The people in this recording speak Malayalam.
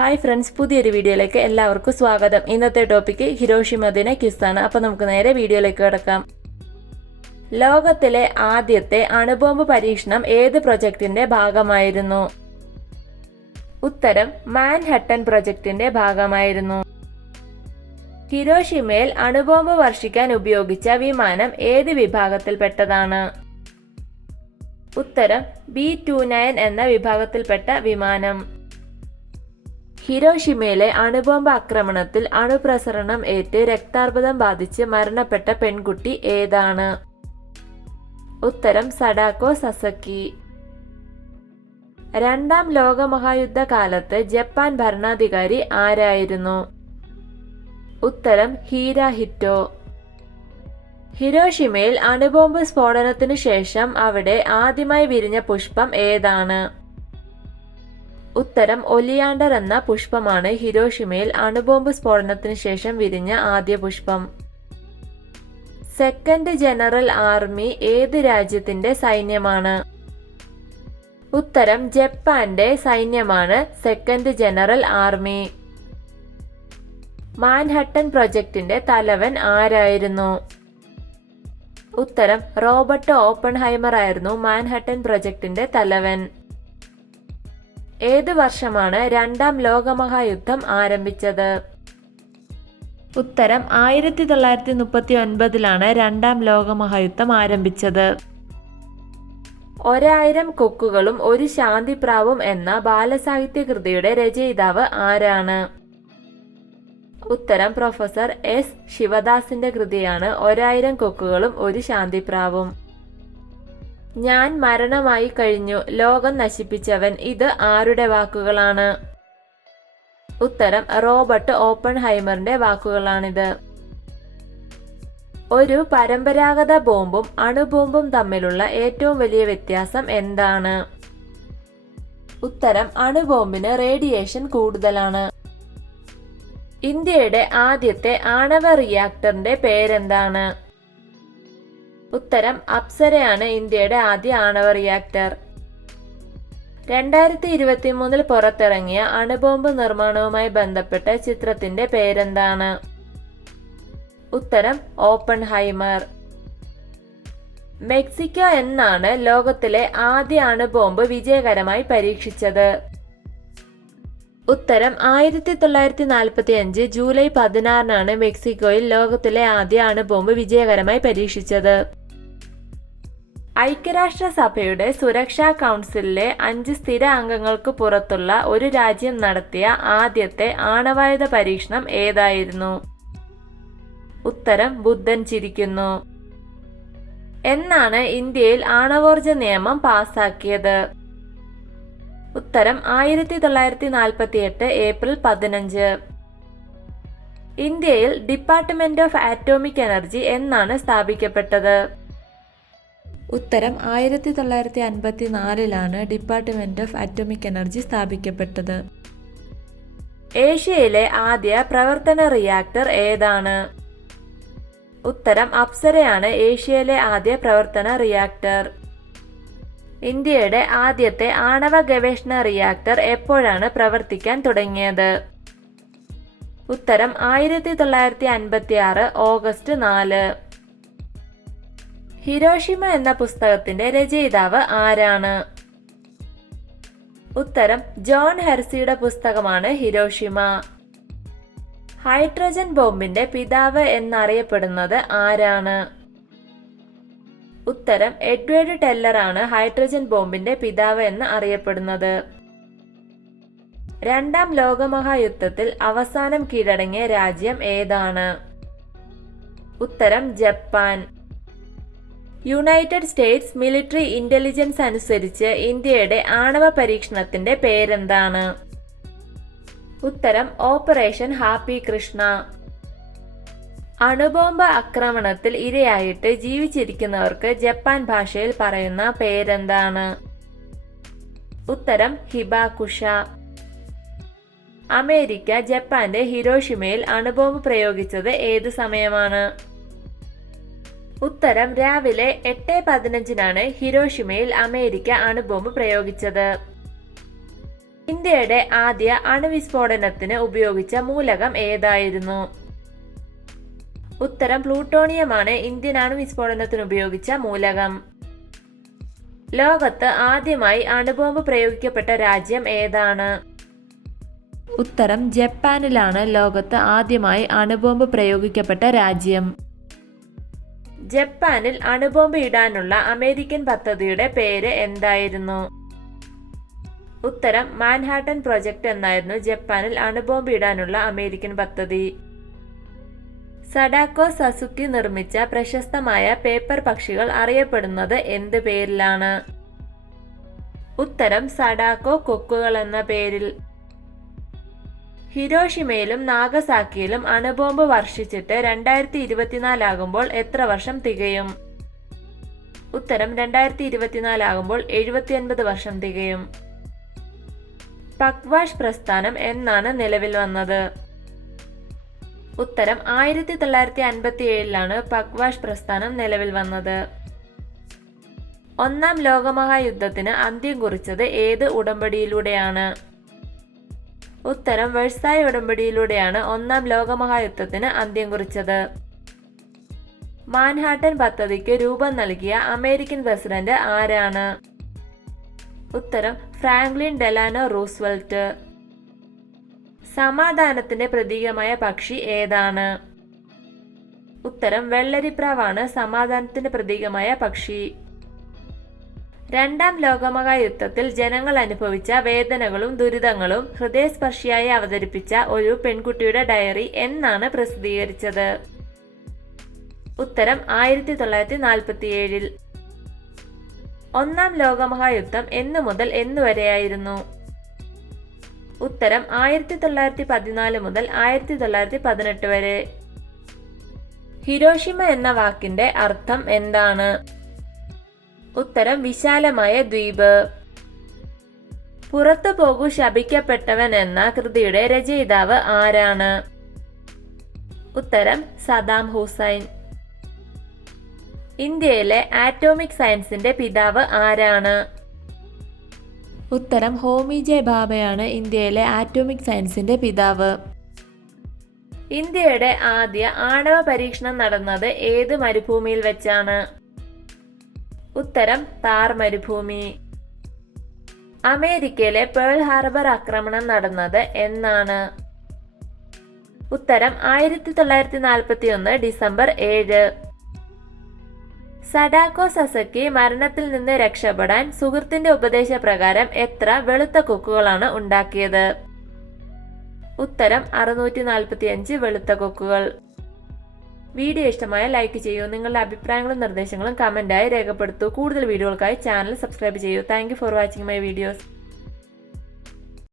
ഹായ് ഫ്രണ്ട്സ്, പുതിയൊരു വീഡിയോയിലേക്ക് എല്ലാവർക്കും സ്വാഗതം. ഇന്നത്തെ ടോപ്പിക്ക് ഹിരോഷിമ ദിന ക്വിസാണ്. അപ്പോൾ നമുക്ക് നേരെ വീഡിയോയിലേക്ക് കിടക്കാം. ലോകത്തിലെ ആദ്യത്തെ അണുബോംബ് പരീക്ഷണം ഏത് പ്രൊജക്ടിന്റെ ഭാഗമായിരുന്നു? ഉത്തരം മാൻഹട്ടൻ പ്രൊജക്ടിന്റെ ഭാഗമായിരുന്നു. ഹിരോഷിമയിൽ അണുബോംബ് വർഷിക്കാൻ ഉപയോഗിച്ച വിമാനം ഏത് വിഭാഗത്തിൽപ്പെട്ടതാണ്? ഉത്തരം B-29 എന്ന വിഭാഗത്തിൽപ്പെട്ട വിമാനം. ഹിരോഷിമയിലെ അണുബോംബ് ആക്രമണത്തിൽ അണുപ്രസരണം ഏറ്റ് രക്താർബുദം ബാധിച്ച് മരണപ്പെട്ട പെൺകുട്ടി ഏതാണ്? ഉത്തരം സഡാക്കോ സസക്കി. രണ്ടാം ലോകമഹായുദ്ധ കാലത്ത് ജപ്പാൻ ഭരണാധികാരി ആരായിരുന്നു? ഉത്തരം ഹിരാഹിറ്റോ. ഹിരോഷിമയിൽ അണുബോംബ് സ്ഫോടനത്തിനു ശേഷം അവിടെ ആദ്യമായി വിരിഞ്ഞ പുഷ്പം ഏതാണ്? ഉത്തരം ഒലിയാണ്ടർ എന്ന പുഷ്പമാണ് ഹിരോഷിമയിൽ അണുബോംബ് സ്ഫോടനത്തിനു ശേഷം വിരിഞ്ഞ ആദ്യ പുഷ്പം. സെക്കൻഡ് ജനറൽ ആർമി ഏത് രാജ്യത്തിന്റെ സൈന്യമാണ്? ഉത്തരം ജപ്പാന്റെ സൈന്യമാണ് സെക്കൻഡ് ജനറൽ ആർമി. മാൻഹട്ടൻ പ്രൊജക്ടിന്റെ തലവൻ ആരായിരുന്നു? ഉത്തരം റോബർട്ട് ഓപ്പൺഹൈമർ ആയിരുന്നു മാൻഹട്ടൻ പ്രൊജക്ടിന്റെ തലവൻ. ഏത് വർഷമാണ് രണ്ടാം ലോകമഹായുദ്ധം ആരംഭിച്ചത്? ഉത്തരം 1939 രണ്ടാം ലോകമഹായുദ്ധം ആരംഭിച്ചത്. 1000 കൊക്കുകളും ഒരു ശാന്തിപ്രാവും എന്ന ബാലസാഹിത്യ കൃതിയുടെ രചയിതാവ് ആരാണ്? ഉത്തരം പ്രൊഫസർ എസ് ശിവദാസിന്റെ കൃതിയാണ് 1000 കൊക്കുകളും ഒരു ശാന്തിപ്രാവും. ഞാൻ മരണമായി കഴിഞ്ഞു, ലോകം നശിപ്പിച്ചവൻ, ഇത് ആരുടെ വാക്കുകളാണ്? ഉത്തരം റോബർട്ട് ഓപ്പൺഹൈമറിന്റെ വാക്കുകളാണിത്. ഒരു പരമ്പരാഗത ബോംബും അണുബോംബും തമ്മിലുള്ള ഏറ്റവും വലിയ വ്യത്യാസം എന്താണ്? ഉത്തരം അണുബോംബിന് റേഡിയേഷൻ കൂടുതലാണ്. ഇന്ത്യയുടെ ആദ്യത്തെ ആണവ റിയാക്ടറിന്റെ പേരെന്താണ്? ഉത്തരം അപ്സരയാണ് ഇന്ത്യയുടെ ആദ്യ ആണവ റിയാക്ടർ. 2023 പുറത്തിറങ്ങിയ അണുബോംബ് നിർമ്മാണവുമായി ബന്ധപ്പെട്ട ചിത്രത്തിന്റെ പേരെന്താണ്? ഉത്തരം ഓപ്പൺഹൈമർ. മെക്സിക്കോ എന്നാണ് ലോകത്തിലെ ആദ്യ അണുബോംബ് വിജയകരമായി പരീക്ഷിച്ചത്? ഉത്തരം 1945 ജൂലൈ 16 മെക്സിക്കോയിൽ ലോകത്തിലെ ആദ്യ അണുബോംബ് വിജയകരമായി പരീക്ഷിച്ചത്. ഐക്യരാഷ്ട്രസഭയുടെ സുരക്ഷാ കൗൺസിലിലെ 5 സ്ഥിര അംഗങ്ങൾക്ക് പുറത്തുള്ള ഒരു രാജ്യം നടത്തിയ ആദ്യത്തെ ആണവായുധ പരീക്ഷണം ഏതായിരുന്നു? ഉത്തരം ബുദ്ധൻ ചിരിക്കുന്നു. എന്നാണ് ഇന്ത്യയിൽ ആണവോർജ നിയമം പാസാക്കിയത്? ഉത്തരം 1948 ഏപ്രിൽ 15. ഇന്ത്യയിൽ ഡിപ്പാർട്ട്മെന്റ് ഓഫ് ആറ്റോമിക് എനർജി എന്നാണ് സ്ഥാപിക്കപ്പെട്ടത്? ഉത്തരം 1954 ഡിപ്പാർട്ട്മെന്റ് ഓഫ് ആറ്റോമിക് എനർജി സ്ഥാപിക്കപ്പെട്ടത്. ഏഷ്യയിലെ ആദ്യ പ്രവർത്തന റിയാക്ടർ ഏതാണ്? ഉത്തരം അപ്സരയാണ് ഏഷ്യയിലെ ആദ്യ പ്രവർത്തന റിയാക്ടർ. ഇന്ത്യയുടെ ആദ്യത്തെ ആണവ ഗവേഷണ റിയാക്ടർ എപ്പോഴാണ് പ്രവർത്തിക്കാൻ തുടങ്ങിയത്? ഉത്തരം 1956 ഓഗസ്റ്റ് 4. ഹിരോഷിമ എന്ന പുസ്തകത്തിന്റെ രചയിതാവ് ആരാണ്? ഉത്തരം ജോൺ ഹെർസിയുടെ പുസ്തകമാണ് ഹിരോഷിമ. ഹൈഡ്രജൻ ബോംബിന്റെ പിതാവ് എന്നറിയപ്പെടുന്നത് ആരാണ്? ഉത്തരം എഡ്വേർഡ് ടെല്ലർ ആണ് ഹൈഡ്രജൻ ബോംബിന്റെ പിതാവ് എന്ന് അറിയപ്പെടുന്നത്. രണ്ടാം ലോകമഹായുദ്ധത്തിൽ അവസാനം കീഴടങ്ങിയ രാജ്യം ഏതാണ്? ഉത്തരം Japan. United States military intelligence അനുസരിച്ച് ഇന്ത്യയുടെ ആണവ പരീക്ഷണത്തിന്റെ പേരെന്താണ്? ഉത്തരം ഓപ്പറേഷൻ ഹാപ്പി കൃഷ്ണ. അണുബോംബ് ആക്രമണത്തിൽ ഇരയായിട്ട് ജീവിച്ചിരിക്കുന്നവർക്ക് ജപ്പാൻ ഭാഷയിൽ പറയുന്ന പേരെന്താണ്? ഉത്തരം ഹിബാകുഷ. അമേരിക്ക ജപ്പാന്റെ ഹിരോഷിമയിൽ അണുബോംബ് പ്രയോഗിച്ചത് ഏത് സമയമാണ്? ഉത്തരം രാവിലെ 8:15 ഹിരോഷിമയിൽ അമേരിക്ക അണുബോംബ് പ്രയോഗിച്ചത്. ഇന്ത്യയുടെ ആദ്യ അണുവിസ്ഫോടനത്തിന് ഉപയോഗിച്ച മൂലകം ഏതായിരുന്നു? ഉത്തരം പ്ലൂട്ടോണിയമാണ് ഇന്ത്യൻ അണുവിസ്ഫോടനത്തിന് ഉപയോഗിച്ച മൂലകം. ലോകത്ത് ആദ്യമായി അണുബോംബ് പ്രയോഗിക്കപ്പെട്ട രാജ്യം ഏതാണ്? ഉത്തരം ജപ്പാനിലാണ് ലോകത്ത് ആദ്യമായി അണുബോംബ് പ്രയോഗിക്കപ്പെട്ട രാജ്യം. ജപ്പാനിൽ അണുബോംബ് ഇടാനുള്ള അമേരിക്കൻ പദ്ധതിയുടെ പേര് എന്തായിരുന്നു? ഉത്തരം മാൻഹാട്ടൻ പ്രൊജക്ട് എന്നായിരുന്നു ജപ്പാനിൽ അണുബോംബ് ഇടാനുള്ള അമേരിക്കൻ പദ്ധതി. സഡാക്കോ സസുക്കി നിർമ്മിച്ച പ്രശസ്തമായ പേപ്പർ പക്ഷികൾ അറിയപ്പെടുന്നത് എന്ത് പേരിലാണ്? ഉത്തരം സഡാക്കോ കൊക്കുകൾ എന്ന പേരിൽ. ഹിരോഷിമയിലും നാഗസാക്കിയിലും അണുബോംബ് വർഷിച്ചിട്ട് 2024 ആകുമ്പോൾ എത്ര വർഷം തികയും? ഉത്തരം 2024 ആകുമ്പോൾ 79 വർഷം തികയും. പക്വാഷ് പ്രസ്ഥാനം എന്നാണ് നിലവിൽ വന്നത്? ഉത്തരം 1957 പക്വാഷ് പ്രസ്ഥാനം നിലവിൽ വന്നത്. ഒന്നാം ലോകമഹായുദ്ധത്തിന് അന്ത്യം കുറിച്ചത് ഏത് ഉടമ്പടിയിലൂടെയാണ്? ഉത്തരം വെഴ്സായ് ഉടമ്പടിയിലൂടെയാണ് ഒന്നാം ലോകമഹായുദ്ധത്തിന് അന്ത്യം കുറിച്ചത്. മാൻഹാട്ടൻ പദ്ധതിക്ക് രൂപം നൽകിയ അമേരിക്കൻ പ്രസിഡന്റ് ആരാണ്? ഉത്തരം ഫ്രാങ്ക്ലിൻ ഡെലാനോ റൂസ്വെൽറ്റ്. സമാധാനത്തിന്റെ പ്രതീകമായ പക്ഷി ഏതാണ്? ഉത്തരം വെള്ളരിപ്രാവാണ് സമാധാനത്തിന്റെ പ്രതീകമായ പക്ഷി. രണ്ടാം ലോകമഹായുദ്ധത്തിൽ ജനങ്ങൾ അനുഭവിച്ച വേദനകളും ദുരിതങ്ങളും ഹൃദയസ്പർശിയായി അവതരിപ്പിച്ച ഒരു പെൺകുട്ടിയുടെ ഡയറി എന്നാണ് പ്രസിദ്ധീകരിച്ചത്? ഉത്തരം 1947. ഒന്നാം ലോകമഹായുദ്ധം എന്നു മുതൽ എന്നുവരെയായിരുന്നു? ഉത്തരം 1914 മുതൽ 1918 വരെ. ഹിരോഷിമ എന്ന വാക്കിന്റെ അർത്ഥം എന്താണ്? ഉത്തരം വിശാലമായ ദ്വീപ്. പുറത്തു പോകൂ ശപിക്കപ്പെട്ടവൻ എന്ന കൃതിയുടെ രചയിതാവ് ആരാണ്? ഉത്തരം സദാം ഹുസൈൻ. ഇന്ത്യയിലെ ആറ്റോമിക് സയൻസിന്റെ പിതാവ് ആരാണ്? ഉത്തരം ഹോമി ജെ ഭാഭയാണ് ഇന്ത്യയിലെ ആറ്റോമിക് സയൻസിന്റെ പിതാവ്. ഇന്ത്യയുടെ ആദ്യ ആണവ പരീക്ഷണം നടന്നത് ഏത് മരുഭൂമിയിൽ വെച്ചാണ്? ഉത്തരം താർ മരുഭൂമി. അമേരിക്കയിലെ പേൾ ഹാർബർ ആക്രമണം നടന്നത് എന്നാണ്? ഉത്തരം 1941 ഡിസംബർ 7. സഡാക്കോ സസക്കി മരണത്തിൽ നിന്ന് രക്ഷപ്പെടാൻ സുഹൃത്തിന്റെ ഉപദേശപ്രകാരം എത്ര വെളുത്ത കൊക്കുകളാണ് ഉണ്ടാക്കിയത്? ഉത്തരം 645 വെളുത്ത കൊക്കുകൾ. വീഡിയോ ഇഷ്ടമായ ലൈക്ക് ചെയ്യൂ. നിങ്ങളുടെ അഭിപ്രായങ്ങളും നിർദ്ദേശങ്ങളും കമന്റായി രേഖപ്പെടുത്തൂ. കൂടുതൽ വീഡിയോകൾക്കായി ചാനൽ സബ്സ്ക്രൈബ് ചെയ്യൂ. Thank you for watching my videos.